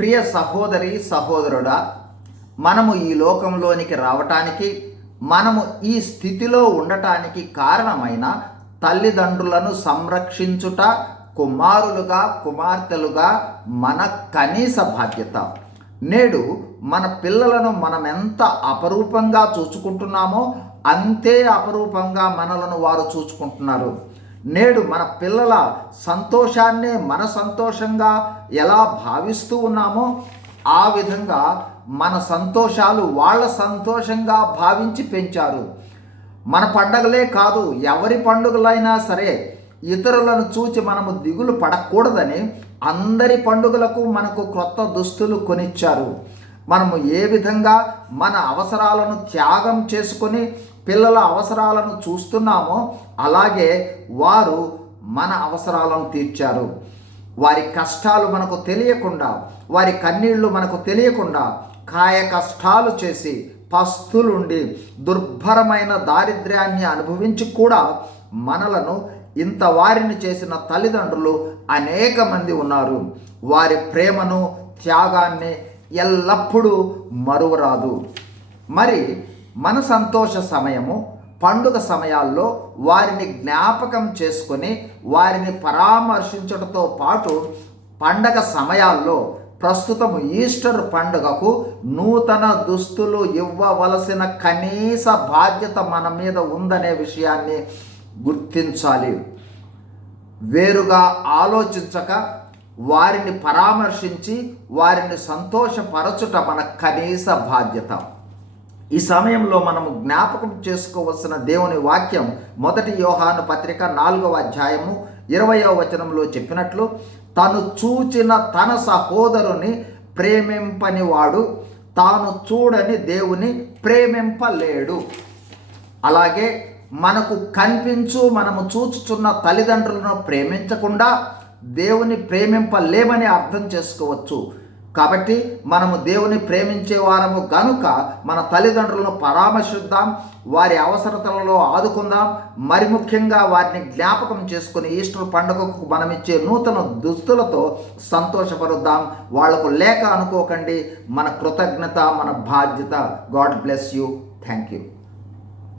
ప్రియ సహోదరి సహోదరుడా, మనము ఈ లోకంలోనికి రావటానికి, మనము ఈ స్థితిలో ఉండటానికి కారణమైన తల్లిదండ్రులను సంరక్షించుట కుమారులుగా కుమార్తెలుగా మన కనీస బాధ్యత. నేడు మన పిల్లలను మనం ఎంత అపరూపంగా చూసుకుంటున్నామో అంతే అపరూపంగా మనలను వారు చూసుకుంటున్నారు. నేడు మన పిల్లల సంతోషాన్నే మన సంతోషంగా ఎలా భావిస్తూ ఉన్నామో ఆ విధంగా మన సంతోషాలు వాళ్ళ సంతోషంగా భావించి పెంచారు. మన పండగలే కాదు, ఎవరి పండుగలైనా సరే ఇతరులను చూచి మనము దిగులు పడకూడదని అందరి పండుగలకు మనకు క్రొత్త దుస్తులు కొనిచ్చారు. మనము ఏ విధంగా మన అవసరాలను త్యాగం చేసుకొని పిల్లల అవసరాలను చూస్తున్నామో అలాగే వారు మన అవసరాలను తీర్చారు. వారి కష్టాలు మనకు తెలియకుండా, వారి కన్నీళ్లు మనకు తెలియకుండా కాయ కష్టాలు చేసి పస్తులుండి దుర్భరమైన దారిద్ర్యాన్ని అనుభవించి కూడా మనలను ఇంత వారిని చేసిన తల్లిదండ్రులు అనేక మంది ఉన్నారు. వారి ప్రేమను త్యాగాన్ని ఎల్లప్పుడూ మరువరాదు. మరి మన సంతోష సమయము, పండుగ సమయాల్లో వారిని జ్ఞాపకం చేసుకొని వారిని పరామర్శించడంతో పాటు పండగ సమయాల్లో ప్రస్తుతం ఈస్టర్ పండుగకు నూతన దుస్తులు ఇవ్వవలసిన కనీస బాధ్యత మన మీద ఉందనే విషయాన్ని గుర్తించాలి. వేరుగా ఆలోచించక వారిని పరామర్శించి వారిని సంతోషపరచుట మన కనీస బాధ్యత. ఈ సమయంలో మనము జ్ఞాపకం చేసుకోవలసిన దేవుని వాక్యం 1 యోహాను పత్రిక 4వ అధ్యాయము 20వ వచనంలో చెప్పినట్లు, తను చూచిన తన సహోదరుని ప్రేమింపని వాడు తాను చూడని దేవుని ప్రేమింపలేడు. అలాగే మనకు కనిపించు మనము చూచుచున్న తల్లిదండ్రులను ప్రేమించకుండా దేవుని ప్రేమింపలేమని అర్థం చేసుకోవచ్చు. కాబట్టి మనము దేవుని ప్రేమించే వారము గనుక మన తల్లిదండ్రులను పరామర్శిద్దాం, వారి అవసరతలలో ఆదుకుందాం. మరి ముఖ్యంగా వారిని జ్ఞాపకం చేసుకుని ఈస్టర్ పండుగకు మనమిచ్చే నూతన దుస్తులతో సంతోషపరుద్దాం. వాళ్లకు లేక అనుకోకండి, మన కృతజ్ఞత మన బాధ్యత. God bless you. Thank you.